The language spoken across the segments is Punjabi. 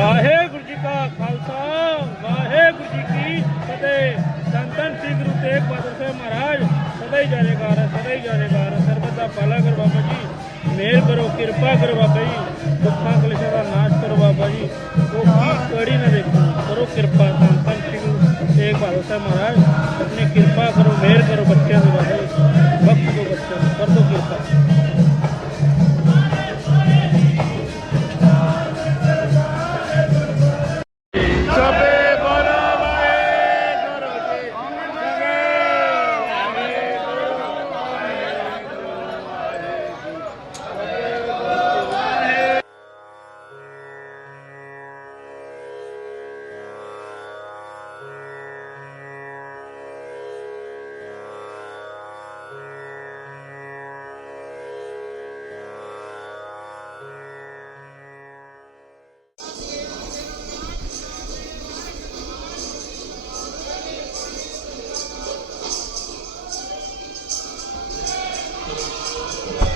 ਵਾਹਿਗੁਰੂ ਜੀ ਕਾ ਖਾਲਸਾ, ਵਾਹਿਗੁਰੂ ਜੀ ਕੀ ਫਤਿਹ। ਧੰਨ ਧੰਨ ਸ੍ਰੀ ਗੁਰੂ ਤੇਗ ਬਹਾਦਰ ਸਾਹਿਬ ਮਹਾਰਾਜ, ਸਦਾ ਹੀ ਜਾਣੇਕਾਰ ਹੈ, ਸਦਾ ਹੀ ਜਾਰੇਗਾਰ ਹੈ। ਸਰਬਤ ਦਾ ਭਲਾ ਕਰੋ ਬਾਬਾ ਜੀ ਮਿਹਰ ਕਰੋ, ਕਿਰਪਾ ਕਰੋ ਬਾਬਾ ਜੀ, ਦੁੱਖਾਂ ਕਲੇਸ਼ਾਂ ਦਾ ਨਾਸ਼ ਕਰੋ ਬਾਬਾ ਜੀ। ਉਹ ਕੀ ਕੜੀ ਨਾ ਦੇਖੋ, ਕਰੋ ਕਿਰਪਾ। ਧੰਨ ਸ੍ਰੀ ਗੁਰੂ ਤੇਗ ਬਹਾਦਰ ਸਾਹਿਬ ਮਹਾਰਾਜ, ਆਪਣੀ ਕਿਰਪਾ ਕਰੋ ਮਿਹਰ ਕਰੋ ਬੱਚਿਆਂ ਦੇ ਬਾਬਾ ਜੀ। ਬਖਸ਼ ਦਿਓ ਬੱਚਿਆਂ ਕਰ ਦਿਓ ਕਿਰਪਾ।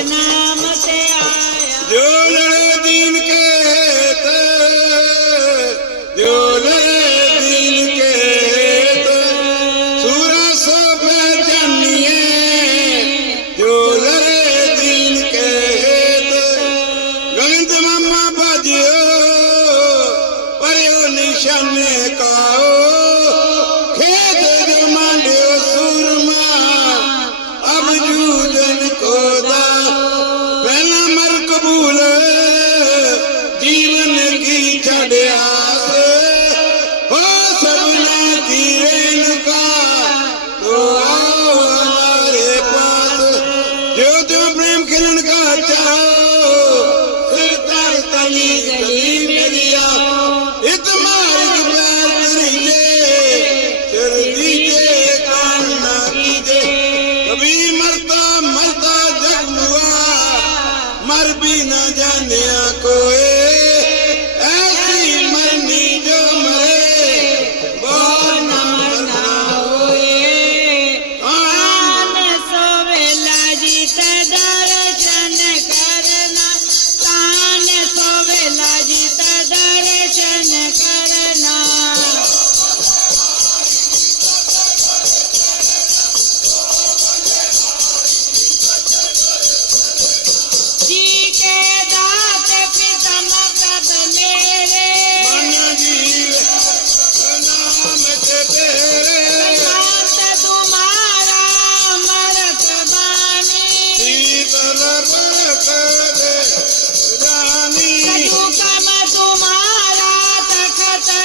ना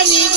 me.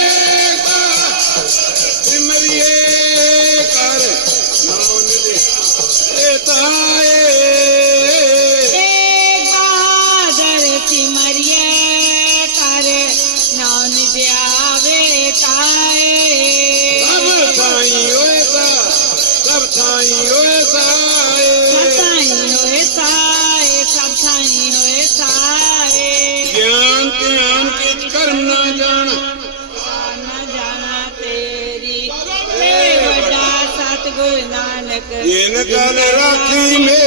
yeah. ਜਿਨ ਕਲ ਰਾਖੀ ਮੇ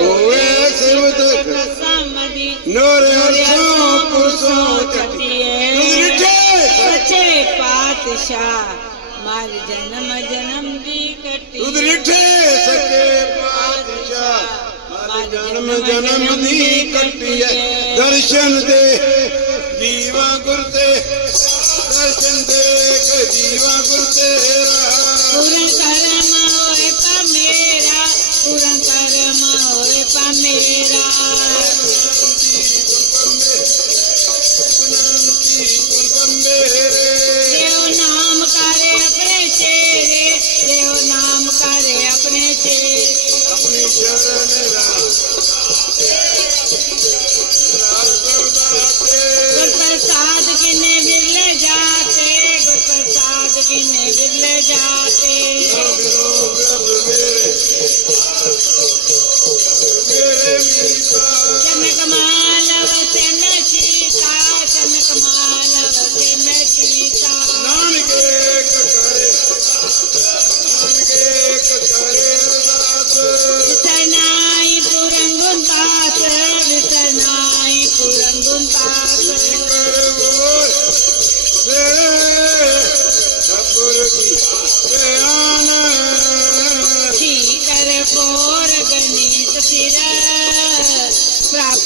ਹੋਵੇ ਸਿਵ ਦੁਖ। ਸਮਦੀ ਨੂਰ ਅਰਸੋਂ ਪੁਰਸੋਂ ਚਤੀਏ ਨਿਰਠੇ ਸੱਚੇ ਪਾਤਸ਼ਾਹ ਮਾਰ ਜਨਮ ਜਨਮ ਦੀ ਕਟੀ। ਉਦ ਰਿਠੇ ਸੱਚੇ ਪਾਤਸ਼ਾਹ ਮਾਰ ਜਨਮ ਜਨਮ ਦੀ ਕਟੀਏ ਦਰਸ਼ਨ ਦੇ ਜੀਵਾ ਗੁਰ ਤੇ ਦਰਸ਼ਨ ਦੇ ਕੇ ਜੀਵਾ ਗੁਰ ਤੇਰਾ ਪੂਰਨ ਕਰਮਾ ਹੋਏ ਪਾ ਮੇਰਾ ਪੂਰਨ ਕਰਮ ਹੋਏ ਪਾ ਮੇਰਾ ਦੇਵ ਨਾਮ ਕਰੇ ਆਪਣੇ ਚੇਰੇ ਦੇਵ ਨਾਮ ਕਰੇ ਆਪਣੇ ਚੇਰੇ ਆਪਣੀ ਸ਼ਰਨ ਰਾ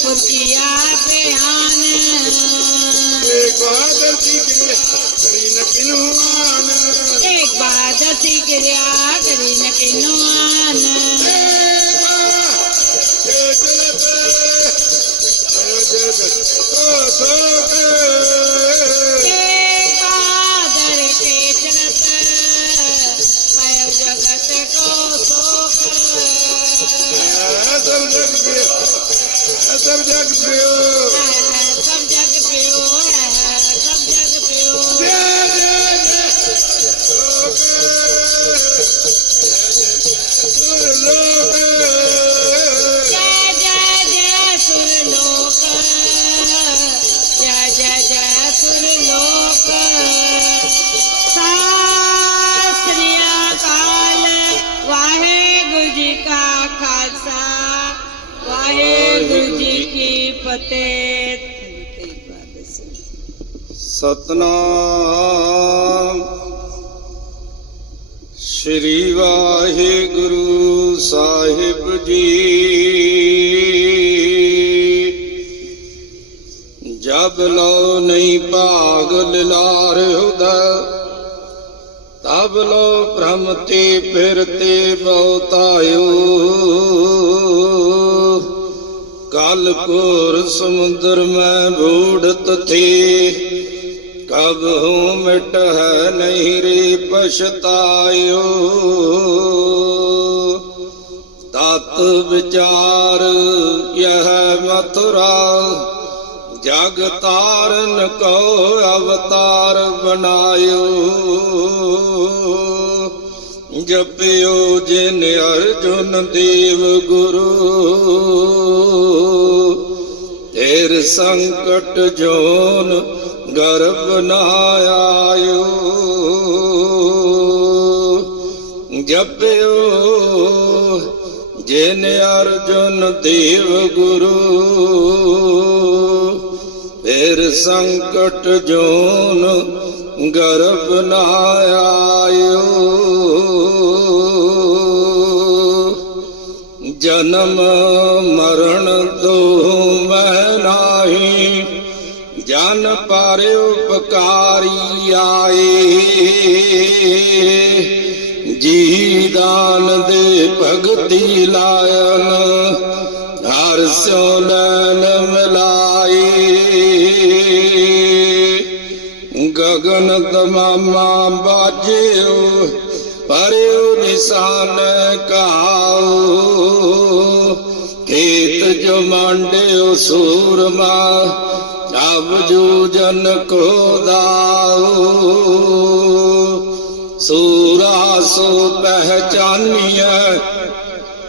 ਪੁਰਖਿਆ ਪਿਆਨ ਇੱਕ ਬਾਦਲ ਸੀ ਗਿਰਿਆ ਕਰੀ ਨ ਕਿਨੂ ਆਨ ਇੱਕ ਬਾਦਲ ਸੀ ਗਿਰਿਆ ਕਰੀ ਨ ਕਿਨੂ ਆਨ ਜੈ ਜਲਤ ਜੈ ਜਲਤ ਸੋ ਸੋ Serdecznie! ਫਤਿਹ ਸਤਨਾਮ। ਸ੍ਰੀ ਵਾਹਿਗੁਰੂ ਸਾਹਿਬ ਜੀ। ਜਬ ਲੋ ਨਹੀਂ ਭਾਗ ਲਿਲਾਰ ਹੁਦਾ ਤਬ ਲੋ ਭ੍ਰਮ ਤੇ ਫਿਰਤੇ ਬਹੁਤਾਇਓ। ਕਲ ਕੋਰ ਸਮੁੰਦਰ ਮੈਂ ਬੂੜਤ ਥੀ। ਕਬ ਹੂੰ ਮਿਟ ਹੈ ਨਹੀਂ ਰੇ ਪਛਤਾਇਓ। ਤਤ ਵਿਚਾਰ ਯਹ ਮਥੁਰਾ, ਜਗ ਤਾਰਨ ਕੋ ਅਵਤਾਰ ਬਣਾਇਓ। ਜਪਿਓ ਜਿਨ ਅਰਜੁਨ ਦੇਵ ਗੁਰੂ। ਸੰਕਟ ਜੋਨ ਗਰਭ ਨਾ ਆਇਓ। ਜਪਿਓ ਜਿਨ ਅਰਜੁਨ ਦੇਵ ਗੁਰੂ, ਫਿਰ ਸੰਕਟ ਜੋਨ ਗਰਭ ਨਾ ਆਇਓ। ਜਨਮ ਜਨ ਪਰ ਉਪਕਾਰੀ ਆਏ। ਜੀ ਦਾਨ ਦੇ ਭਗਤੀ ਲਾਇਨ ਹਰ ਸਿਉ ਲੈਨ ਮਿਲਾਈ ਗਗਨ ਤਮਾਮਾ ਬਾਜਿਓ ਪਰਿਉ ਨਿਸ਼ਾਨ ਕਾਉ ਕੇਤ ਜੋ ਮੰਡਿਓ ਸੂਰਮਾ अब जूजन को दाओ। सूरा सो पहचानिया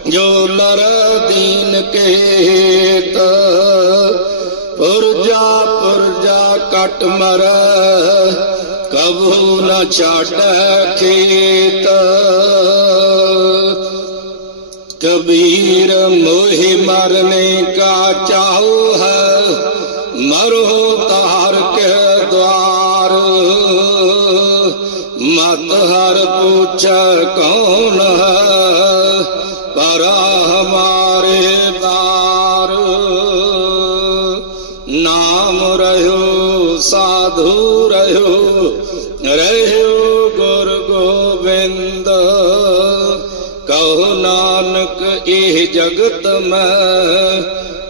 जो लर दीन के पुरजा पुरजा कट मर कबू न चट खेत। कबीर मोहि मरने का चाहू है ਕਰੋ ਤਾਰ ਕੇ ਦਵਾਰ ਮਤ ਹਰ ਪੁੱਛੈ ਕੌਣ ਹੈ? ਪਰ ਹਮਾਰੇ ਤਾਰ। ਨਾਮ ਰਹਿਓ, ਸਾਧੂ ਰਹਿਓ ਰਹਿਓ ਗੁਰ ਗੋਬਿੰਦ। ਕਹੋ ਨਾਨਕ, ਇਹ ਜਗਤ ਮੈਂ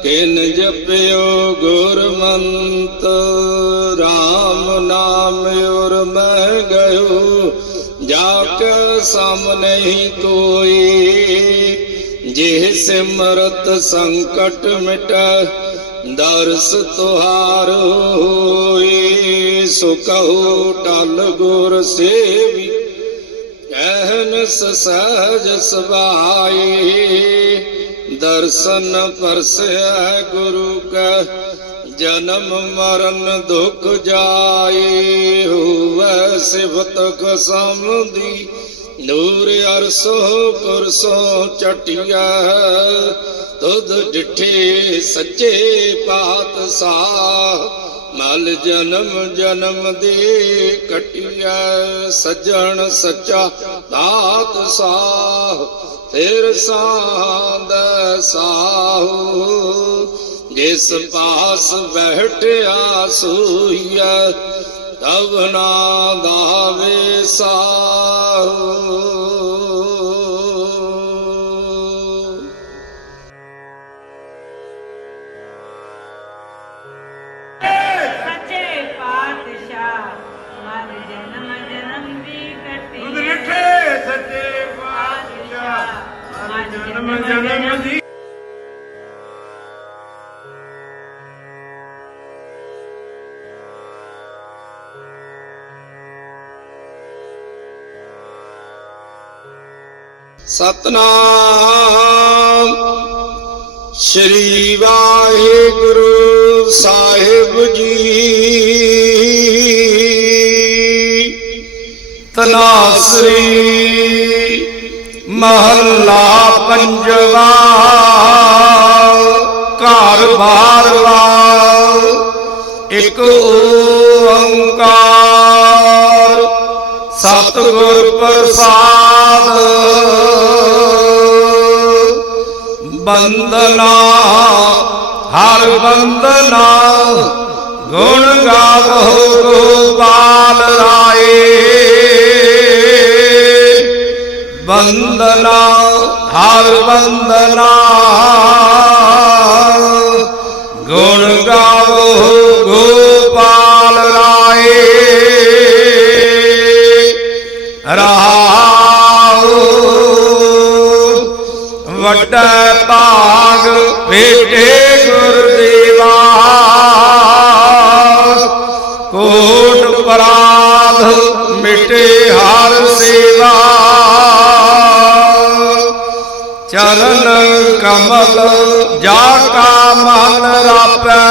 ਕਿਨ ਜਪਿਓ ਗੋ ਗੁਰਮੰਤ RAM ਨਾਮ ਉਰ ਮੈਂ ਗਇਓ ਜਾ ਕੇ ਸਾਹਮਣੇ ਹੀ ਕੋਈ। ਜਿਹ ਸਿਮਰਤ ਸੰਕਟ ਮਿਟੈ, ਦਰਸ ਤੁਹਾਰ ਹੋਈ। ਸੋ ਕਹੋ ਟਲ ਗੁਰ ਸੇਵੀ ਅਹਨਸ ਸਹਜ ਸਬਾਈ ਦਰਸ਼ਨ ਪਰਸੈ ਗੁਰੂ ਕਾ ਜਨਮ ਮਰਨ ਦੁਖ ਜਾਏ, ਹੋਵੈ ਸਿਵਤ ਕਸਮਦੀ। ਨੂਰ ਅਰਸੋ ਕੁਰਸੋ ਚਟਿਆ, ਤੁਧ ਡਿਠੇ ਸੱਚੇ ਪਾਤਸ਼ਾਹ। ਮਲ ਜਨਮ ਜਨਮ ਦੇ ਕਟਿਆ, ਸੱਜਣ ਸੱਚਾ ਦਾਤ ਸਾਹ ਤੇਰ ਸਾਧ ਸਾਹੂ ਜਿਸ ਪਾਸ ਬੈਠਿਆ ਸੂਈਆ ਤਬ ਨਾ ਦਾਵੇ ਸਾਹੂ ਸੱਚੇ ਪਾਤਸ਼ਾਹ ਮਨ ਜਨਮ ਜਨਮ ਦੀ ਸਤਨਾਮ। ਸ਼੍ਰੀ ਵਾਹਿਗੁਰੂ ਸਾਹਿਬ ਜੀ। ਤਨਾਸਰੀ ਮਹੱਲਾ ਪੰਜਵਾ। ਘਰ ਬਾਰਵਾ ਇੱਕ ਓੰਕਾਰ। ਸਤਿਗੁਰ ਪ੍ਰਸਾਦ। ਬੰਦਨਾ, ਹਰ ਬੰਦਨਾ, ਗੁਣ ਗਾਵੋ ਗੋਪਾਲ ਰਾਏ। ਬੰਦਨਾ, ਹਰ ਬੰਦਨਾ, ਗੁਣ ਗਾਵੋ ਗੋਪਾਲ ਰਾਏ। ਰਹਾਉ ਵੱਡਾ ਭਾਗ ਬੇਟੇ ਗੁਰਦੇਵਾ ਕੋਟ ਪਰਾਧ ਮਿਟੇ ਹਰ ਸੇਵਾ। ਚਰਨ ਕਮਲ, ਜਾ ਕਾ ਮਨ ਰਾਪੈ।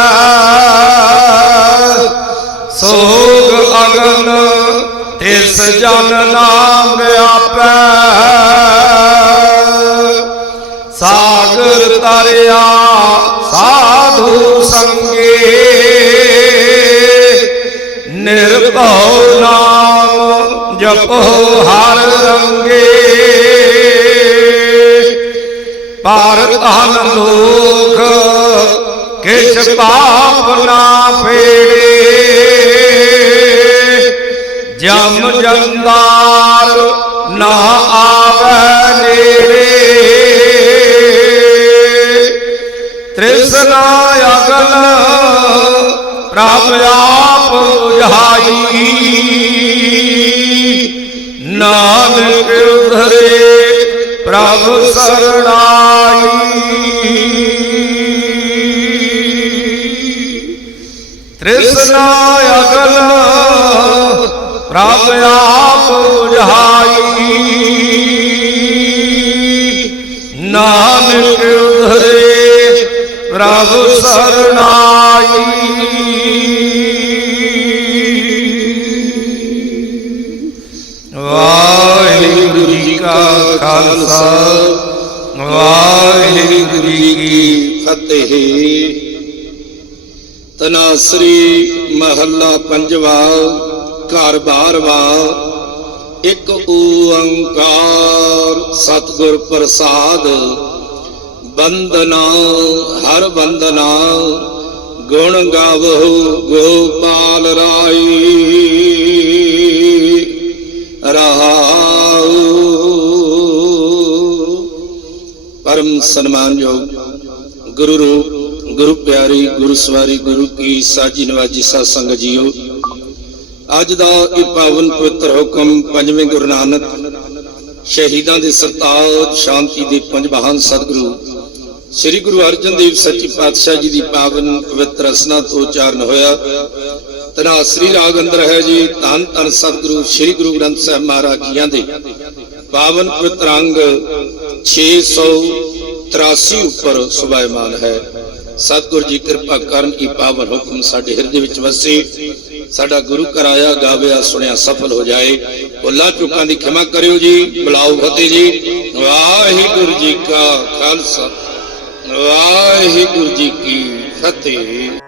ਸੋਗ ਅਗਨ, ਤਿਸ ਜਨ ਨਾਮ ਆਪੈ। ਸਾਗਰ ਸਾਧੂ ਸੰਗੇ। ਨਿਰਭਉ ਨਾਮ ਜਪੋ ਹਰ ਰੰਗੇ। ਪਾਰ ਧਨ ਲੋਕ ਕਿਛ ਪਾਪ ਨਾ ਫੇੜੇ। ਜਮ ਜੰਦਾਰ ਨਾ ਆਵੇ ਨੇੜੇ। ਤ੍ਰਿਸ਼ਨਾ ਅਗਲ ਪ੍ਰਭ ਆਪ ਬੁਝਾਈ ਨਾਨਕ ਉਧਰੇ ਪ੍ਰਭ ਸਰਣਾਈ। ਤ੍ਰਿਸ਼ਨਾ ਅਗਲ। ਪ੍ਰਭ ਆਪ ਬੁਝਾਈ ਪ੍ਰਭ ਸਰਣਾਈ ਵਾਹਿਗੁਰੂ ਜੀ ਕਾ ਖਾਲਸਾ। ਵਾਹਿਗੁਰੂ ਜੀ ਕੀ ਫਤਿਹ। ਤਨਾਸਰੀ ਮਹੱਲਾ ਪੰਜਵਾ, ਘਰ ਬਾਰਵਾ। ਇੱਕ ਓੰਕਾਰ ਸਤਿਗੁਰ ਪ੍ਰਸਾਦ। ਬੰਦਨਾ, ਹਰ ਬੰਦਨਾ, ਗੁਣ ਗਾਵਹੁ ਗੋਪਾਲ ਰਾਈ। ਰਹਾਉ ਪਰਮ ਸਨਮਾਨਯੋਗ ਗੁਰੂ ਰੂਪ, ਗੁਰੂ ਪਿਆਰੀ, ਗੁਰੂ ਸਵਾਰੀ, ਗੁਰੂ ਕੀ ਸਾਜੀ ਨਵਾਜੀ ਸਾਧ ਸੰਗਤ ਜੀਓ, ਅੱਜ ਦਾ ਇਹ ਪਾਵਨ ਪਵਿੱਤਰ ਹੁਕਮ ਪੰਜਵੇਂ ਗੁਰੂ ਨਾਨਕ ਸ਼ਹੀਦਾਂ ਦੇ ਸਰਤਾਜ ਸ਼ਾਂਤੀ ਦੇ ਪੰਜ ਮਹਾਨ ਸਤਿਗੁਰੂ ਸ੍ਰੀ ਗੁਰੂ ਅਰਜਨ ਦੇਵ ਸੱਚੇ ਪਾਤਸ਼ਾਹ ਜੀ ਦੀ ਪਾਵਨ ਪਵਿੱਤਰ ਰਸਨਾ ਤੋਂ ਉਚਾਰਨ ਹੋਇਆ। ਤਨਾਸਰੀ ਰਾਗ ਅੰਦਰ ਹੈ ਜੀ, ਧੰਨ ਧੰਨ ਸਤਿਗੁਰੂ ਸ੍ਰੀ ਗੁਰੂ ਗ੍ਰੰਥ ਸਾਹਿਬ ਮਹਾਰਾਜ ਜੀਆਂ ਦੇ। ਪਾਵਨ ਪਵਿੱਤਰ ਅੰਗ 683 ਉੱਪਰ ਸੁਭਾਇਮਾਨ ਹੈ। ਸਤਿਗੁਰ ਜੀ ਕਿਰਪਾ ਕਰਨ ਇਹ ਪਾਵਨ ਹੁਕਮ ਸਾਡੇ ਹਿਰਦੇ ਵਿੱਚ ਵਸੇ। ਸਾਡਾ ਗੁਰੂ ਘਰ ਆਇਆ, ਗਾਵਿਆ, ਸੁਣਿਆ, ਸਫਲ ਹੋ ਜਾਏ। ਭੁੱਲਾਂ ਚੁੱਕਾਂ ਦੀ ਖਿਮਾ ਕਰਿਓ ਜੀ, ਬੁਲਾਓ ਫਤਿਹ ਜੀ। ਵਾਹਿਗੁਰੂ ਜੀ ਕਾ ਖਾਲਸਾ। ਵਾਹਿਗੁਰੂ ਜੀ ਕੀ ਫਤਿਹ।